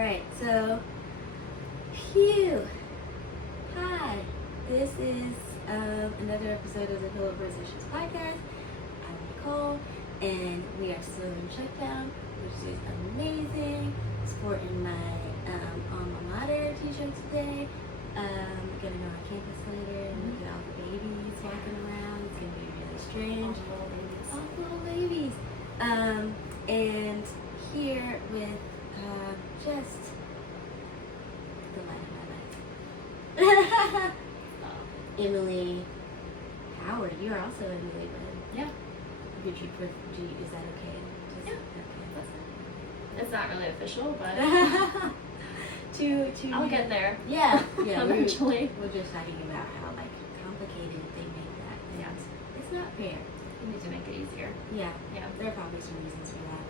Alright, so, phew. Hi, this is another episode of the Pillow Positions podcast. I'm Nicole, and we are still in shutdown, which is amazing. Sporting my alma mater t-shirt today. Gonna go on campus later and look at all the babies walking around. It's gonna be really strange. All the little babies. And here with just the light of my life. Emily Howard. You're also Emily, but yeah. Is that okay? Yeah. Okay. That's it. It's not really official, but I'll get there. Yeah. Eventually. We're just talking about how complicated they make that. Yeah. It's not fair. You need to make it easier. Yeah. Yeah. There are probably some reasons for that.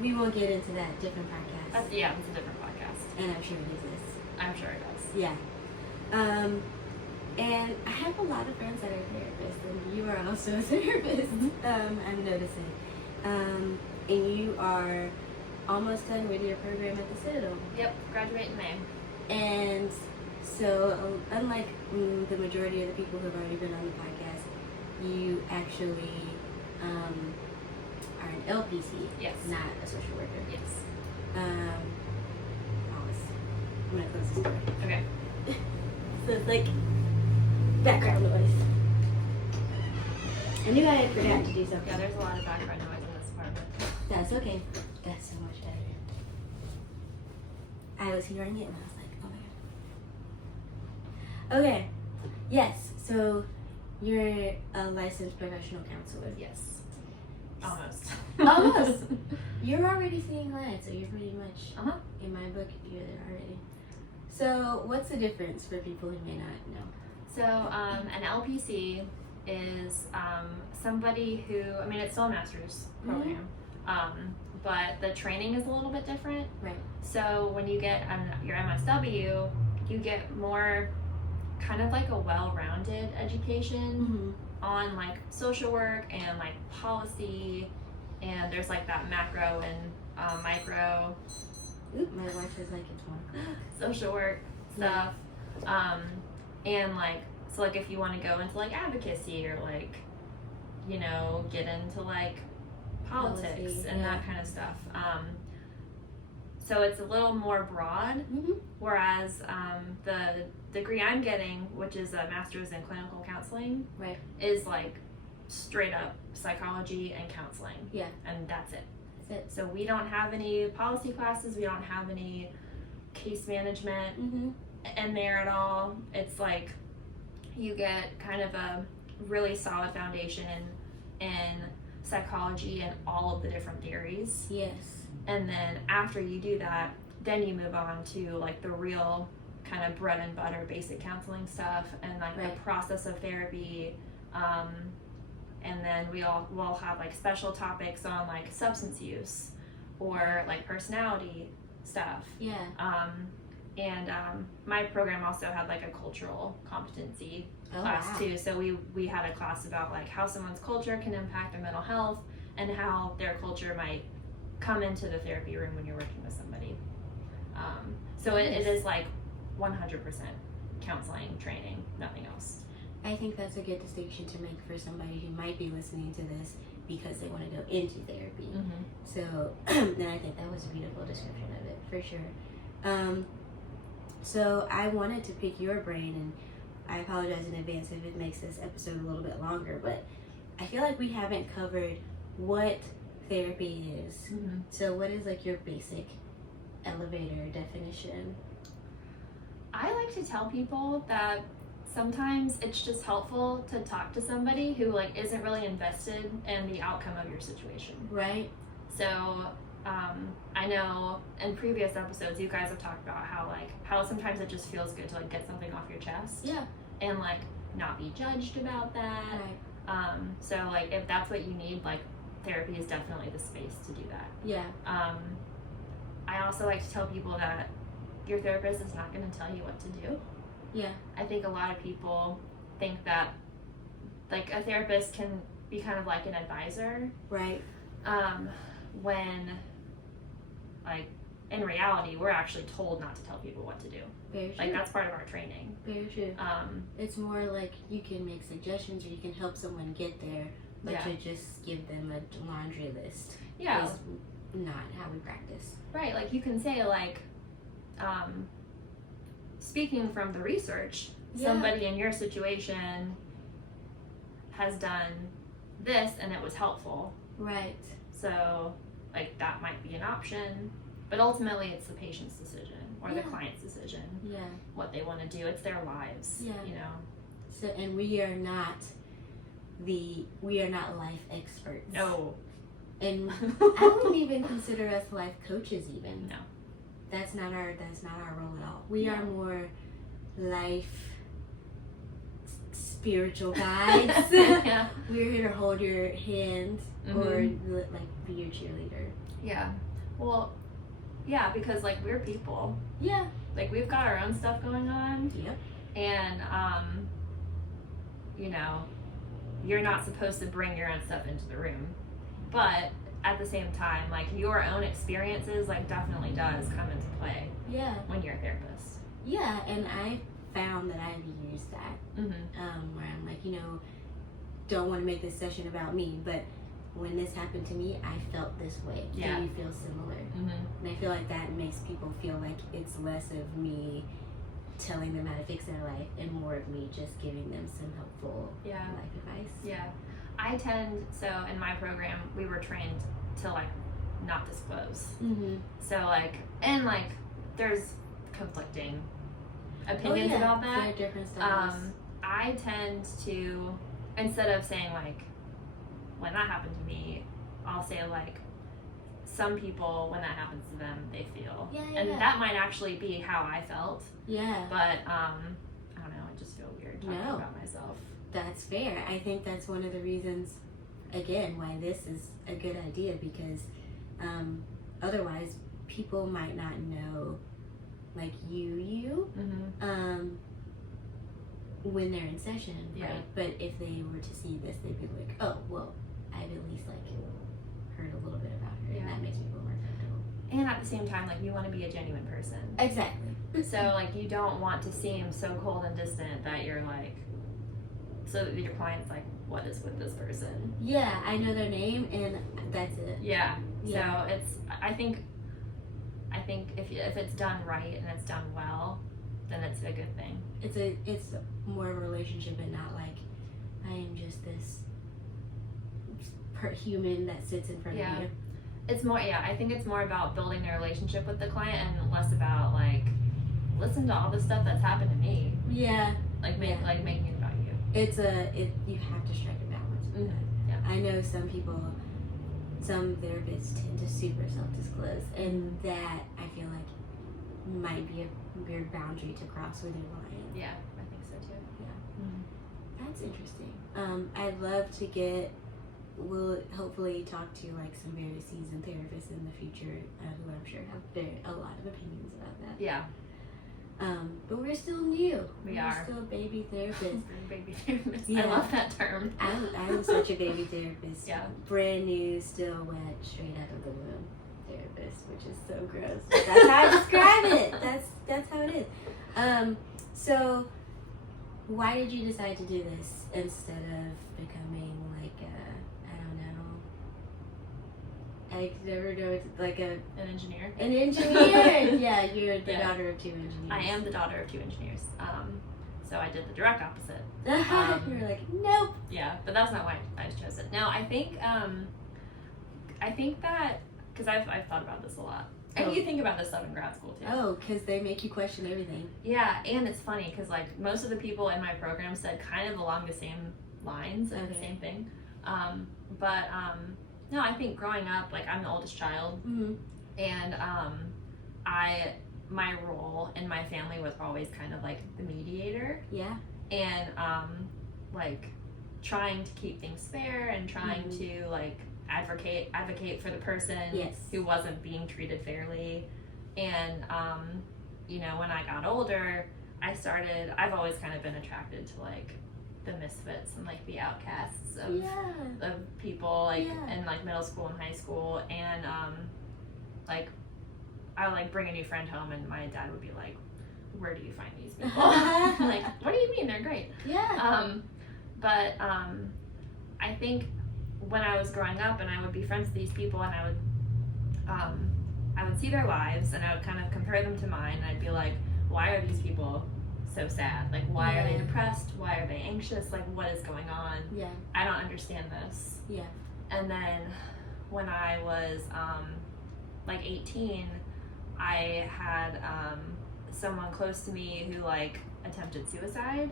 We will get into that different podcast. It's a different podcast. And I'm sure it exists. I'm sure it does. Yeah. And I have a lot of friends that are therapists, and you are also a therapist. I'm noticing. And you are almost done with your program at the Citadel. Yep, graduate in May. And so, unlike the majority of the people who have already been on the podcast, you actually are an LPC. Yes. Not a social worker. Yes. I'm gonna close the story. Okay. So it's like background noise. I knew I had forgotten to do something. Yeah, there's a lot of background noise in this apartment. That's okay. That's so much better. I was hearing it and I was like, oh my god. Okay. Yes. So you're a licensed professional counselor. Yes. Almost. Almost. You're already seeing clients, so you're pretty much in my book. You're there already. So what's the difference for people who may not know? So an LPC is somebody who, I mean, it's still a master's program, but the training is a little bit different. Right. So when you get your MSW, you get more kind of like a well-rounded education on like social work and like policy, and there's like that macro and micro. Oop, my wife is like, it's 1 o'clock. Social work stuff. And like, so like if you want to go into like advocacy or like, you know, get into like politics Policy, and that kind of stuff. So it's a little more broad, whereas the degree I'm getting, which is a master's in clinical counseling, Right. is like straight up psychology and counseling. Yeah. And that's it. That's it. So we don't have any policy classes, we don't have any case management in there at all. It's like you get kind of a really solid foundation in psychology and all of the different theories. Yes. And then after you do that, then you move on to like the real kind of bread and butter basic counseling stuff and like the process of therapy. And then we'll have like special topics on like substance use or like personality stuff. Yeah. And my program also had like a cultural competency class too. So we had a class about like how someone's culture can impact their mental health and how their culture might come into the therapy room when you're working with somebody. So it is like 100% counseling training, nothing else. I think that's a good distinction to make for somebody who might be listening to this because they want to go into therapy. So then I think that was a beautiful description of it, for sure. So I wanted to pick your brain, and I apologize in advance if it makes this episode a little bit longer, but I feel like we haven't covered what therapy is. So what is like your basic elevator definition? I like to tell people that sometimes it's just helpful to talk to somebody who like isn't really invested in the outcome of your situation. Right. So I know in previous episodes you guys have talked about how sometimes it just feels good to like get something off your chest. Yeah. And like not be judged about that. Right. So like if that's what you need, like therapy is definitely the space to do that. Yeah. I also like to tell people that your therapist is not going to tell you what to do. Yeah. I think a lot of people think that like a therapist can be kind of like an advisor. Right. When like in reality, we're actually told not to tell people what to do. Very true. Like, that's part of our training. Very true. It's more like you can make suggestions or you can help someone get there, but to just give them a laundry list is not how we practice. Right, like you can say, like, speaking from the research, somebody in your situation has done this and it was helpful. Right. So, like, that might be an option, but ultimately it's the patient's decision or the client's decision. Yeah. What they want to do. It's their lives. Yeah. You know. So, and we are not life experts. No. And I wouldn't even consider us life coaches even. No. That's not our role at all. We are more life spiritual guides. Yeah. We're here to hold your hand or like be your cheerleader. Yeah. Well, yeah, because like we're people. Yeah. Like we've got our own stuff going on. Yep. And you know, you're not supposed to bring your own stuff into the room. But at the same time, like your own experiences like definitely does come into play. Yeah. When you're a therapist. Yeah, and I found that I've used that. Where I'm like, you know, don't want to make this session about me, but when this happened to me, I felt this way. Yeah. Do you feel similar? And I feel like that makes people feel like it's less of me telling them how to fix their life and more of me just giving them some helpful life advice. Yeah. I tend, so in my program, we were trained to like not disclose. So like, and like, there's conflicting opinions about that. There are different styles. I tend to, instead of saying like, when that happened to me, I'll say like, some people, when that happens to them, they feel. And that might actually be how I felt. Yeah. But, I don't know, I just feel weird talking about myself. That's fair. I think that's one of the reasons, again, why this is a good idea, because otherwise people might not know, like, when they're in session, right? But if they were to see this, they'd be like, oh, well, I've at least, like, heard a little bit about her, and that makes me feel more comfortable. And at the same time, like, you want to be a genuine person. Exactly. So, like, you don't want to seem so cold and distant that you're, like, so your client's like, what is with this person? Yeah, I know their name, and that's it. Yeah. So, it's, I think if it's done right and it's done well, then it's a good thing. It's more of a relationship and not like, I am just this human that sits in front of you. It's more, I think it's more about building a relationship with the client and less about like, listen to all the stuff that's happened to me. Yeah. Like making it about you. You have to strike a balance. Yeah. I know some therapists tend to super self-disclose, and that I feel like might be a weird boundary to cross with your client. Yeah, I think so too. Yeah. That's interesting. I'd love to we'll hopefully talk to like some very seasoned therapists in the future who I'm sure have a lot of opinions about that. Yeah. But we're still new. We're still baby therapists. Baby therapists. Yeah. I love that term. I'm such a baby therapist. Yeah. Brand new, still wet, straight out of the womb therapist, which is so gross. But that's how I describe it. That's how it is. So why did you decide to do this instead of becoming like I never know, it's like an engineer. An engineer! Yeah, you're the daughter of two engineers. I am the daughter of two engineers. So I did the direct opposite. You were like, nope. Yeah, but that's not why I chose it. No, I think that, because I've thought about this a lot. And you think about this stuff in grad school too. Oh, because they make you question everything. Yeah, and it's funny because like most of the people in my program said kind of along the same lines and the same thing. No, I think growing up, like I'm the oldest child, and my role in my family was always kind of like the mediator. Yeah. And like trying to keep things fair and trying to like advocate for the person who wasn't being treated fairly. And you know, when I got older, I've always kind of been attracted to like the misfits and like the outcasts of people like in like middle school and high school, and like I would like bring a new friend home, and my dad would be like, "Where do you find these people?" I'm like, what do you mean? They're great. Yeah. But I think when I was growing up, and I would be friends with these people, and I would see their lives, and I would kind of compare them to mine, and I'd be like, why are these people so sad? Like, why are they depressed? Why are they anxious? Like, what is going on? Yeah. I don't understand this. Yeah. And then when I was like 18, I had someone close to me who like attempted suicide,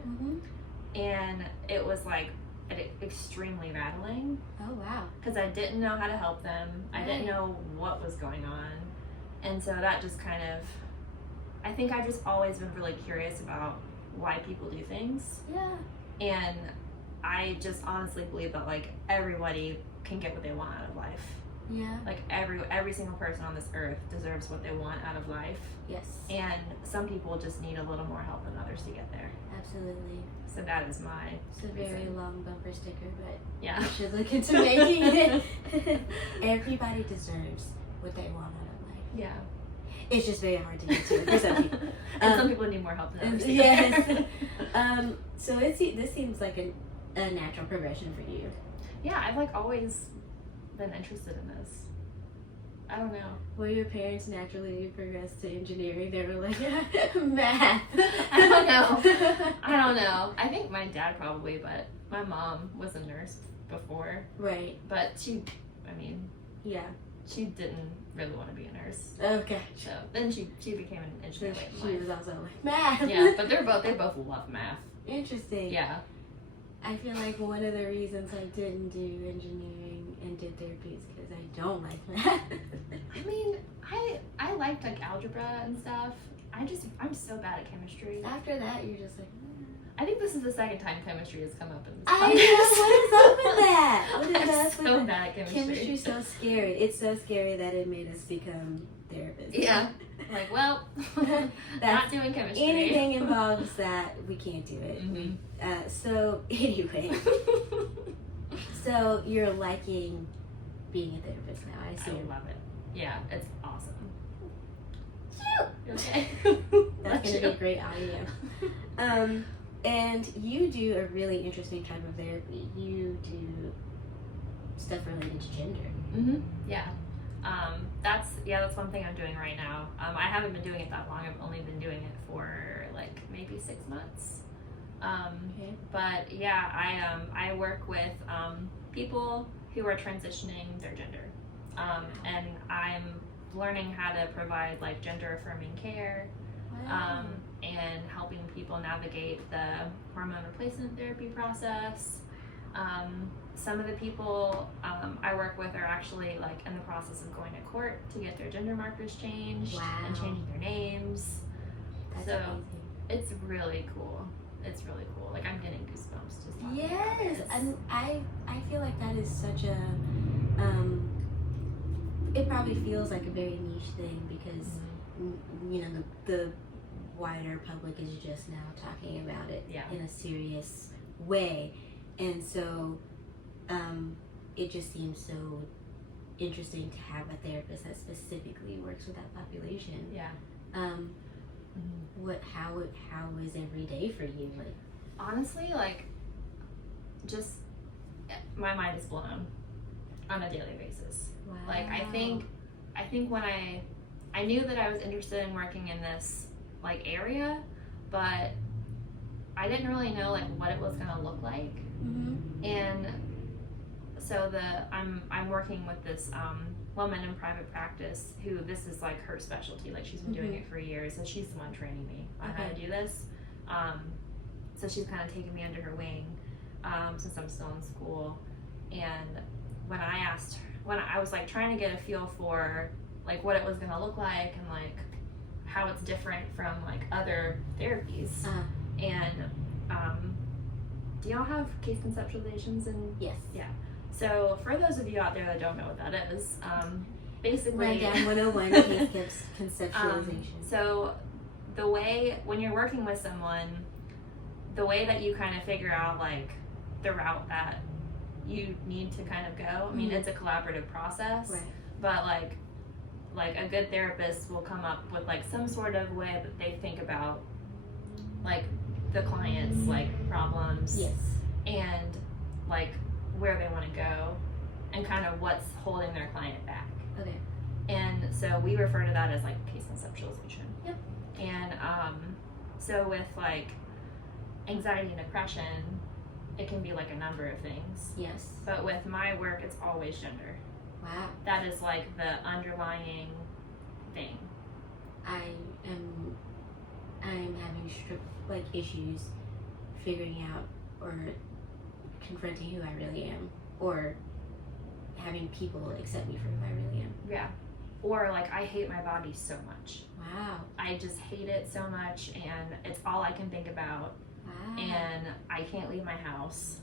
and it was like extremely rattling. Oh wow. Because I didn't know how to help them. I didn't know what was going on, and so that just kind of, I think I've just always been really curious about why people do things. Yeah. And I just honestly believe that like everybody can get what they want out of life. Yeah. Like every single person on this earth deserves what they want out of life. Yes. And some people just need a little more help than others to get there. Absolutely. So that is my. It's a very long bumper sticker, but yeah, you should look into making it. Everybody deserves what they want out of life. Yeah. It's just very hard to get to for some people. And some people need more help than others. Yes. So this seems like a natural progression for you. Yeah, I've like always been interested in this. I don't know. Were your parents naturally progressed to engineering? They were like, math. I don't know. I think my dad probably, but my mom was a nurse before. Right. But she didn't really want to be a nurse. Okay. So then she became an engineer. She was also like, math. Yeah, but they both love math. Interesting. Yeah. I feel like one of the reasons I didn't do engineering and did therapy is because I don't like math. I mean, I liked like algebra and stuff. I'm so bad at chemistry. After that, you're just like, I think this is the second time chemistry has come up in this I podcast. know, what is up with that? What is I'm up so with bad that? at chemistry. Chemistry's so scary. It's so scary that it made us become therapists. Yeah. Like, well, not doing chemistry. Anything involves that, we can't do it. Mm-hmm. So anyway, so you're liking being a therapist now, I assume. I love it. Yeah, it's awesome. You okay? That's going to be great audio. And you do a really interesting type of therapy. You do stuff related to gender. Mm-hmm. Yeah. That's one thing I'm doing right now. I haven't been doing it that long. I've only been doing it for like maybe 6 months. Okay. But yeah, I work with people who are transitioning their gender, and I'm learning how to provide like gender affirming care, Wow. and helping people navigate the hormone replacement therapy process. Some of the people I work with are actually like in the process of going to court to get their gender markers changed and changing their names. That's so amazing. it's really cool. It's really cool. Like I'm getting goosebumps just talking Yes, about it. and I feel like that is such a it probably feels like a very niche thing because you know the wider public is just now talking about it in a serious way, and so it just seems so interesting to have a therapist that specifically works with that population. Yeah. How is every day for you? Like, honestly, like, just my mind is blown on a daily basis. wow. Like, I think when I knew that I was interested in working in this like area, but I didn't really know like what it was gonna look like. Mm-hmm. And so I'm working with this woman in private practice who this is like her specialty. Like she's been doing it for years, so she's the one training me on how to do this. So she's kind of taken me under her wing since I'm still in school. And when I was like trying to get a feel for like what it was gonna look like and like how it's different from like other therapies. And do y'all have case conceptualizations? And yes. Yeah. So for those of you out there that don't know what that is, basically Rundown 101 case conceptualization. So the way when you're working with someone, the way that you kind of figure out like the route that you need to kind of go. I mean, it's a collaborative process, right. but like like a good therapist will come up with like some sort of way that they think about like the client's like problems. Yes. And like where they want to go and kind of what's holding their client back. Okay. And so we refer to that as like case conceptualization. Yep. And so with like anxiety and depression, it can be like a number of things. Yes. But with my work, it's always gender. Wow. That is like the underlying thing. I'm having issues figuring out or confronting who I really am, or having people accept me for who I really am. Yeah. Or like I hate my body so much. Wow. I just hate it so much, and it's all I can think about. Wow. And I can't leave my house.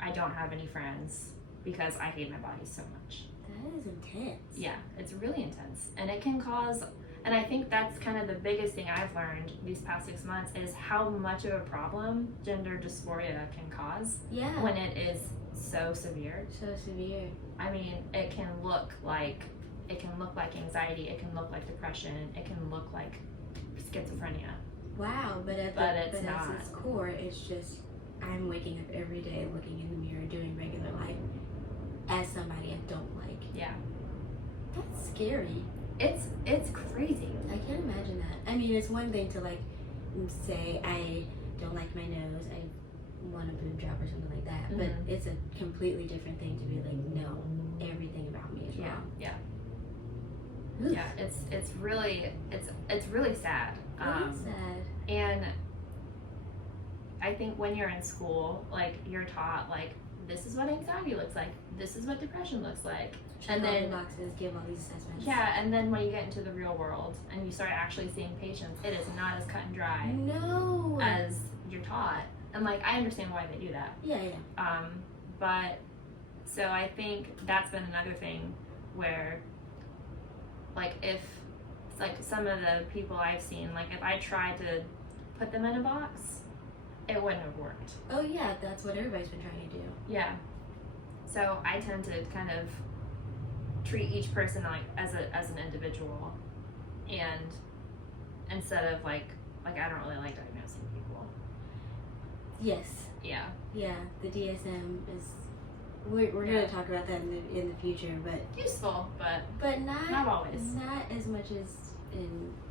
I don't have any friends because I hate my body so much. That is intense. Yeah, it's really intense. And it can cause, and I think that's kind of the biggest thing I've learned these past 6 months is how much of a problem gender dysphoria can cause. Yeah. When it is so severe. So severe. I mean, it can look like anxiety, it can look like depression, it can look like schizophrenia. Wow, but at it's not. its core, it's just I'm waking up every day, looking in the mirror, doing regular life as somebody I don't like. Yeah. That's scary. It's crazy. I can't imagine that. I mean, it's one thing to like say I don't like my nose, I want a boob job or something like that, Mm-hmm. but it's a completely different thing to be like, no, everything about me is wrong. Yeah. Oof. Yeah, it's really sad. It is sad. And I think when you're in school, like you're taught like this is what anxiety looks like, this is what depression looks like, Check all the boxes, give all these assessments. yeah, and then when you get into the real world and you start actually seeing patients, it is not as cut and dry No. as you're taught. And like I understand why they do that. Yeah. But so I think that's been another thing where like if it's like some of the people I've seen, like if I tried to put them in a box, it wouldn't have worked. Oh yeah, that's what everybody's been trying to do. Yeah. So I tend to kind of treat each person like as an individual, and instead of like I don't really like diagnosing people. Yes. Yeah. Yeah, the DSM is. We're going to talk about that in the future, but Useful, but not always. Not as much as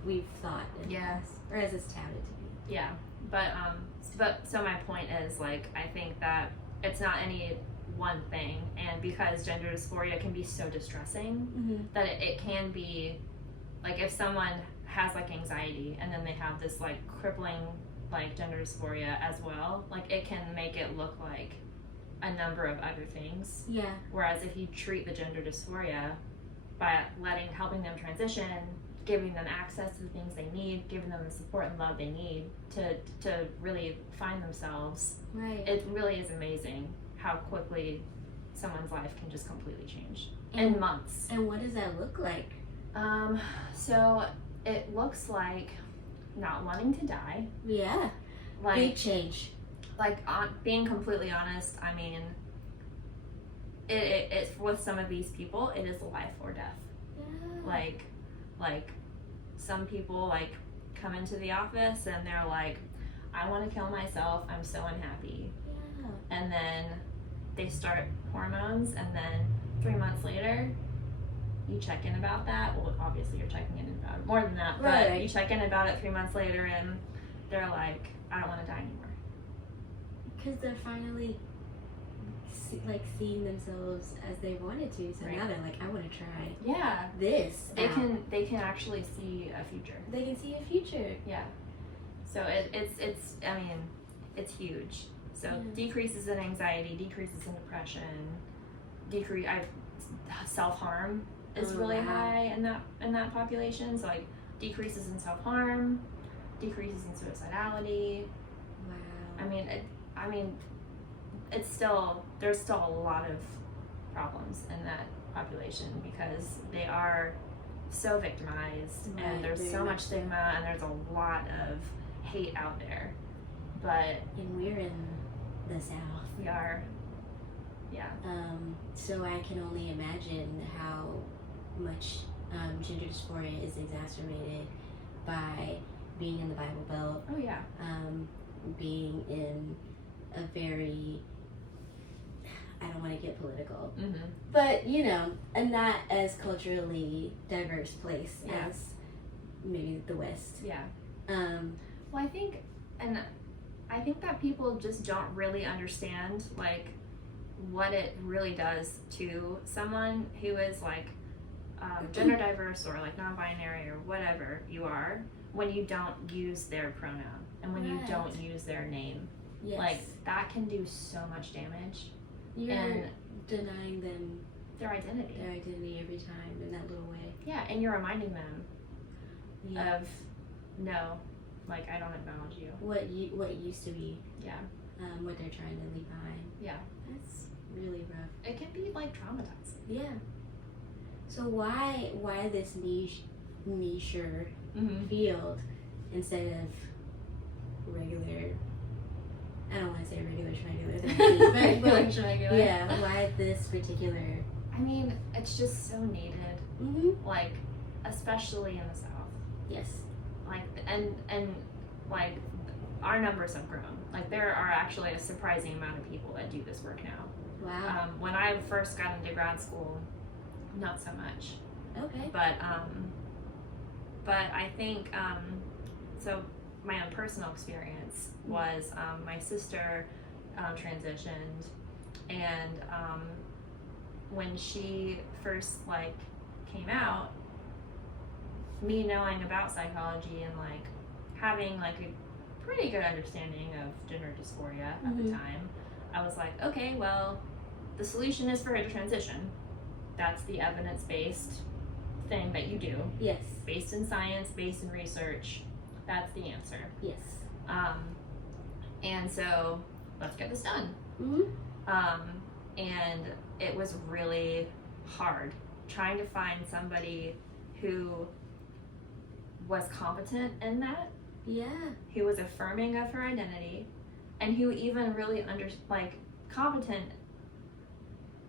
we've thought. Yeah. Or as it's touted to be. Yeah. But so my point is like I think that it's not any one thing, and because gender dysphoria can be so distressing, Mm-hmm. that it can be like if someone has like anxiety and then they have this like crippling like gender dysphoria as well, like it can make it look like a number of other things. Yeah. Whereas if you treat the gender dysphoria by helping them transition, giving them access to the things they need, giving them the support and love they need to really find themselves, Right. it really is amazing how quickly someone's life can just completely change in months. And what does that look like? So it looks like not wanting to die. Yeah. Like Big change. like being completely honest, I mean, it's with some of these people, it is life or death. Yeah. Like some people like come into the office and they're like, I want to kill myself, I'm so unhappy. Yeah. And then they start hormones, and then 3 months later you check in about that. Well, obviously you're checking in about it more than that, but Right. you check in about it 3 months later and they're like, I don't want to die anymore. Because they're finally seeing themselves as they wanted to. So Right. now they're like, I want to try Yeah. this. They out. can actually see a future. They can see a future. Yeah. So it's I mean, it's huge. So Yeah. decreases in anxiety, decreases in depression, self-harm is Oh, really wow. high in that population. So like decreases in self-harm, decreases in suicidality. Wow. I mean there's still a lot of problems in that population because they are so victimized, Right, and there's very so much much stigma, and there's a lot of hate out there. But And we're in the South. we are, yeah. So I can only imagine how much gender dysphoria is exacerbated by being in the Bible Belt. Oh yeah. Being in a very, I don't want to get political, but you know, a not as culturally diverse place as maybe the West. Yeah. Well, I think that people just don't really understand like what it really does to someone who is like gender diverse or like non-binary or whatever you are when you don't use their pronoun and when you don't use their name. Yes. Like that can do so much damage. You're denying them their identity every time in that little way. Yeah, and you're reminding them of no, like I don't acknowledge you. What used to be. Yeah. What they're trying to leave behind. Yeah. That's really rough. It can be like traumatizing. Yeah. So why this nicher field instead of regular? I don't want to say regular schmegular, but yeah, why this particular? I mean, it's just so needed. Like, especially in the South. Yes. Like, and like, our numbers have grown. Like, there are actually a surprising amount of people that do this work now. Wow. When I first got into grad school, not so much. Okay. But I think so. My own personal experience was my sister transitioned, and when she first like came out, me knowing about psychology and like having like a pretty good understanding of gender dysphoria at the time, I was like, okay, well, the solution is for her to transition. That's the evidence-based thing that you do. Yes. Based in science, based in research. That's the answer. Yes. And so let's get this done. And it was really hard trying to find somebody who was competent in that. Yeah. Who was affirming of her identity, and who even really competent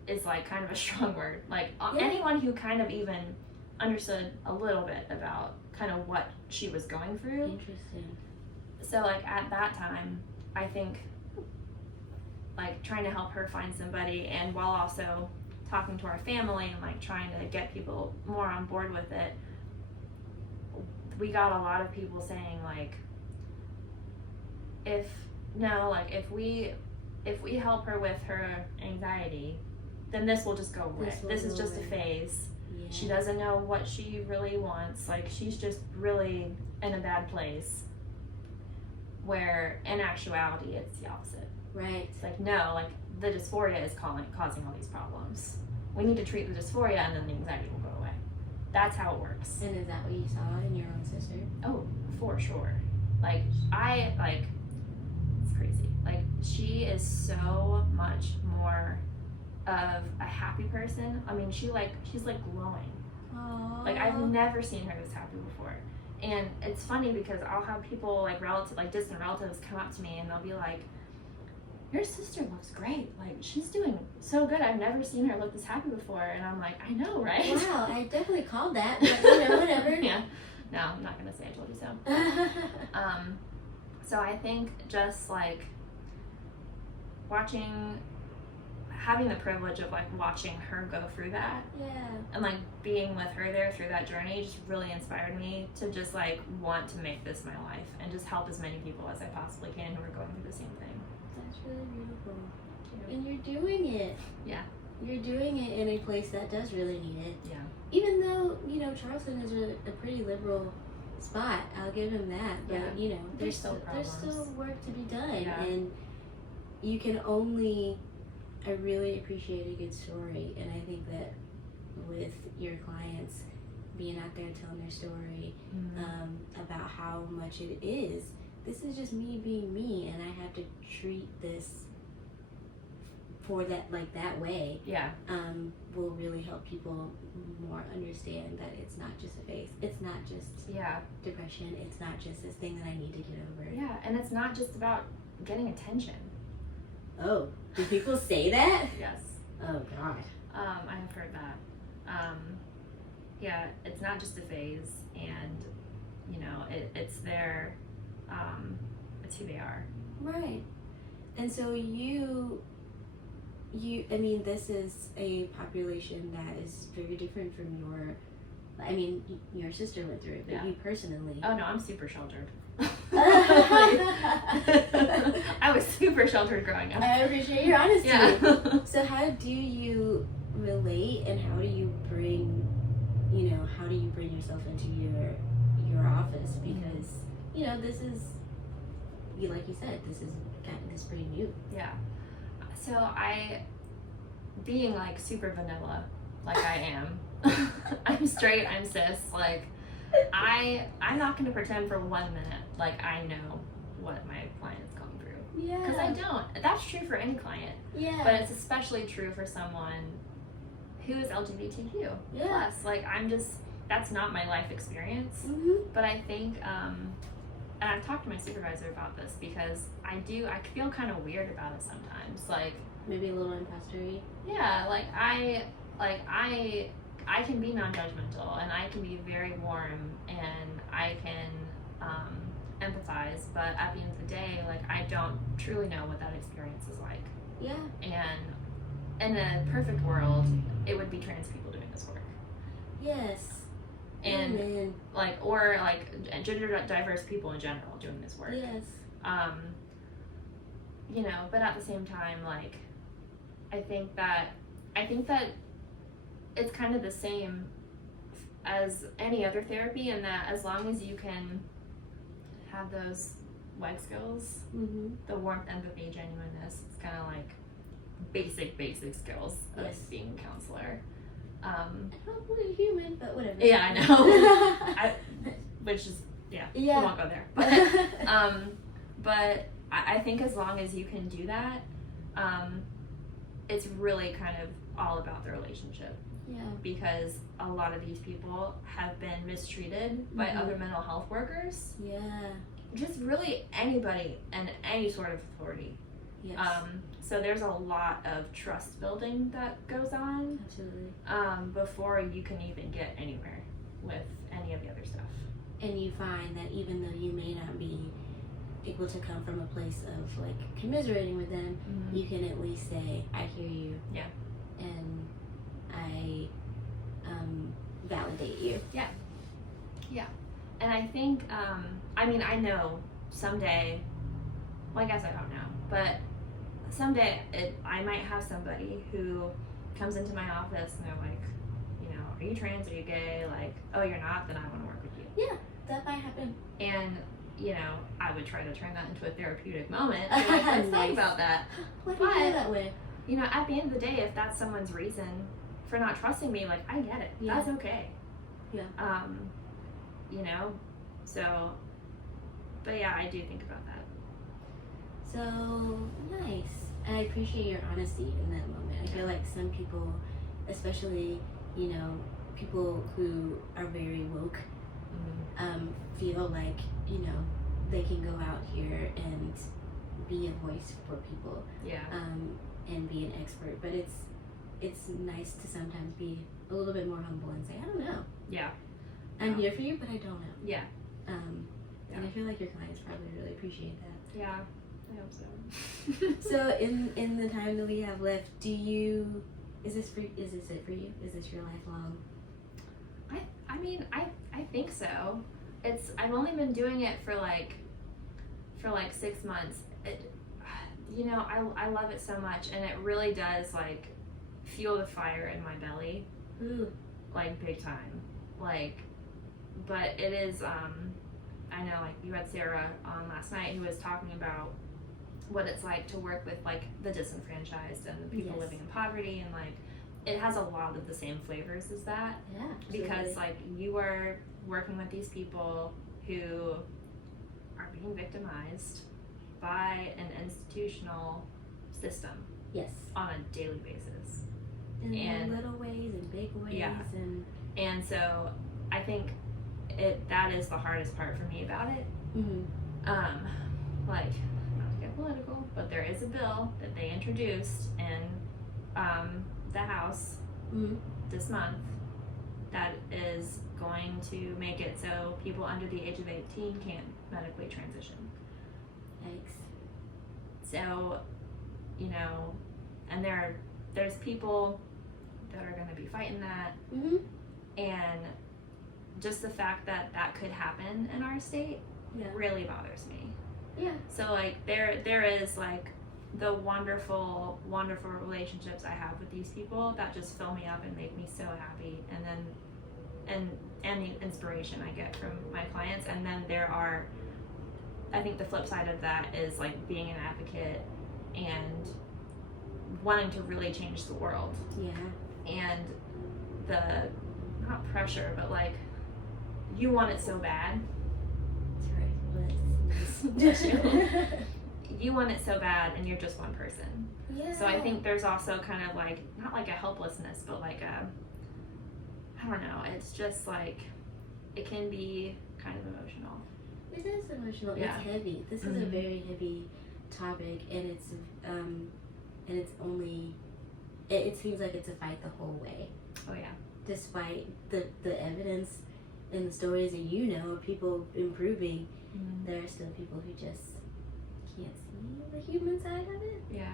is like kind of a strong word. Like anyone who kind of even understood a little bit about kind of what she was going through. Interesting. So like at that time, I think like trying to help her find somebody, and while also talking to our family and like trying to get people more on board with it, we got a lot of people saying like, if we help her with her anxiety, then this will just go away. This is just a phase. Yeah. She doesn't know what she really wants. Like, she's just really in a bad place. Where in actuality, it's the opposite. Right. It's like, no, like the dysphoria is causing all these problems. We need to treat the dysphoria, and then the anxiety will go away. That's how it works. And is that what you saw in your own sister? Oh, for sure. Like, it's crazy. Like, she is so much more of a happy person. I mean, she's like glowing. Aww. Like, I've never seen her this happy before. And it's funny because I'll have people like distant relatives come up to me and they'll be like, your sister looks great. Like, she's doing so good. I've never seen her look this happy before. And I'm like, I know, right? Wow, I definitely called that, but you know, whatever. Yeah. No, I'm not going to say I told you so. So I think just like having the privilege of like watching her go through that, and like being with her there through that journey just really inspired me to just like want to make this my life and just help as many people as I possibly can who are going through the same thing. That's really beautiful. And you're doing it. Yeah. You're doing it in a place that does really need it. Yeah. Even though, you know, Charleston is a pretty liberal spot, I'll give him that. But, you know, there's still work to be done. Yeah. And you can only, I really appreciate a good story. And I think that with your clients being out there telling their story about how much it is, this is just me being me, and I have to treat this for that, like that way. Yeah. Will really help people more understand that it's not just a phase. It's not just depression. It's not just this thing that I need to get over. Yeah, and it's not just about getting attention. Oh, do people say that? Yes. Oh God. I have heard that. it's not just a phase, and you know, it's their it's who they are. Right. And so you I mean, this is a population that is very different from your sister went through it, but you personally. Oh no, I'm super sheltered. I was super sheltered growing up. I appreciate your honesty. Yeah. So how do you relate, and how do you bring yourself into your office? Because this is, like you said, this is pretty new. Yeah. So being like super vanilla, like I am. I'm straight, I'm cis, like I'm not gonna pretend for 1 minute like I know what my client is going through. Yeah. Because I don't. That's true for any client. Yeah. But it's especially true for someone who is LGBTQ. Yeah. Plus, like that's not my life experience. Mm-hmm. But I think, and I've talked to my supervisor about this, because I feel kind of weird about it sometimes. Like, maybe a little imposter-y. Yeah, I can be non-judgmental, and I can be very warm, and I can empathize, but at the end of the day, like, I don't truly know what that experience is like. Yeah. And in a perfect world, it would be trans people doing this work. Yes. And Amen. or gender diverse people in general doing this work. Yes. But at the same time, like, I think that it's kind of the same as any other therapy, in that as long as you can have those life skills, Mm-hmm. the warmth, empathy, genuineness, it's kind of like basic skills of being a counselor. Probably human, but whatever. Yeah, I know. Which is, we won't go there. But I think as long as you can do that, it's really kind of all about the relationship. Yeah. Because a lot of these people have been mistreated by other mental health workers. Yeah. Just really anybody and any sort of authority. Yes. So there's a lot of trust building that goes on. Absolutely. Before you can even get anywhere with any of the other stuff. And you find that even though you may not be able to come from a place of like commiserating with them, you can at least say, I hear you. Yeah. And I validate you. Yeah. Yeah. And I think, I know someday, well, I guess I don't know, but someday I might have somebody who comes into my office and they're like, are you trans? Are you gay? Like, oh, you're not? Then I want to work with you. Yeah, that might happen. And, I would try to turn that into a therapeutic moment. Like, let's talk about that. Why do you feel that way? At the end of the day, if that's someone's reason for not trusting me, like, I get it. Yeah. That's okay. Yeah. So, but yeah, I do think about that. So nice. I appreciate your honesty in that moment. I feel like some people, especially, people who are very woke, feel like, they can go out here and be a voice for people. Yeah. And be an expert. But it's nice to sometimes be a little bit more humble and say, I don't know. Yeah. I'm here for you, but I don't know. Yeah. And I feel like your clients probably really appreciate that. Yeah, I hope so. So in the time that we have left, is this it for you? Is this your lifelong? I think so. I've only been doing it for like 6 months. I love it so much, and it really does like fuel the fire in my belly. Ooh. Like big time. Like, but it is, I know, like, you had Sarah on last night who was talking about what it's like to work with, like, the disenfranchised and the people living in poverty, and, like, it has a lot of the same flavors as that. Yeah. Because, like, you are working with these people who are being victimized by an institutional system. Yes. On a daily basis. In little ways and big ways. Yeah. And so I think that is the hardest part for me about it. Mm-hmm. Like, not to get political, but there is a bill that they introduced in the House this month that is going to make it so people under the age of 18 can't medically transition. Yikes. So, you know, and there's people that are going to be fighting that, Mm-hmm. and just the fact that that could happen in our state really bothers me. Yeah. So like there is like the wonderful relationships I have with these people that just fill me up and make me so happy, and then and the inspiration I get from my clients. And then there are, I think the flip side of that is like being an advocate and wanting to really change the world. Yeah. And the, not pressure, but like you want it so bad. Bless you. You want it so bad, and you're just one person. Yeah. So I think there's also kind of like, not like a helplessness, but like a, I don't know, it's just like, it can be kind of emotional. It is emotional. Yeah. It's heavy. This is a very heavy topic, and it's only, it seems like it's a fight the whole way. Oh yeah. Despite the evidence and the stories that you know of people improving, there are still people who just can't see the human side of it. Yeah.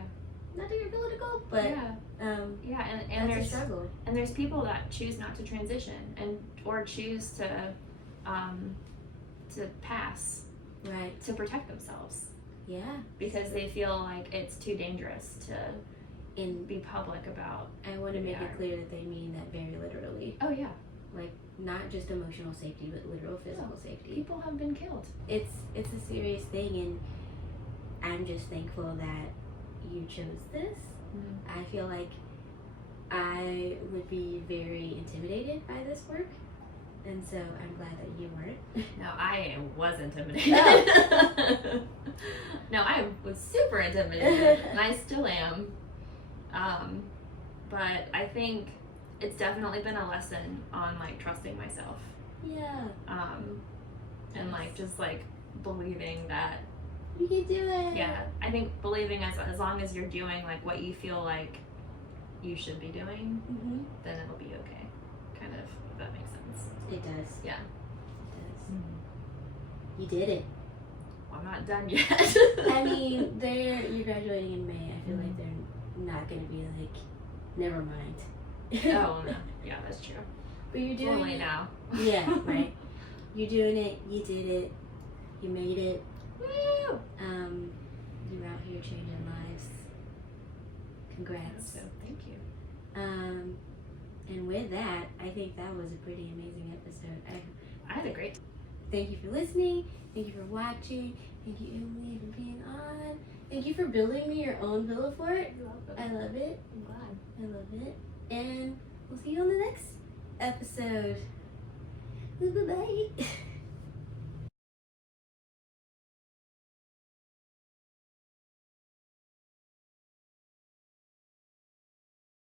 Not to get political, but yeah, and that's there's a struggle. And there's people that choose not to transition or choose to pass, Right. to protect themselves, Yeah. because they feel like it's too dangerous to be public about. I want to who they make it are. clear that they mean that very literally. Oh yeah. Like, not just emotional safety, but literal physical safety. People have been killed. It's a serious thing, and I'm just thankful that you chose this. I feel like I would be very intimidated by this work, and so I'm glad that you weren't. No, I was intimidated. No, I was super intimidated, and I still am. But I think it's definitely been a lesson on like trusting myself. Yeah. And like just like believing that You can do it. yeah, I think believing as long as you're doing like what you feel like you should be doing, then it'll be okay. Kind of, if that makes sense. It does. Yeah. It does. You did it. Well, I'm not done yet. I mean, you're graduating in May. I feel like they're not gonna be like, never mind. Oh no, yeah, that's true. But you're doing Only it now. Yeah, right. You're doing it. You did it. You made it. Woo! You're out here changing lives. Congrats. So thank you. And with that, I think that was a pretty amazing episode. I had a great. Thank you for listening. Thank you for watching. Thank you, Emily, for being on. Thank you for building me your own pillow fort. You're welcome. I love it. I'm glad. I love it. And we'll see you on the next episode. Bye-bye.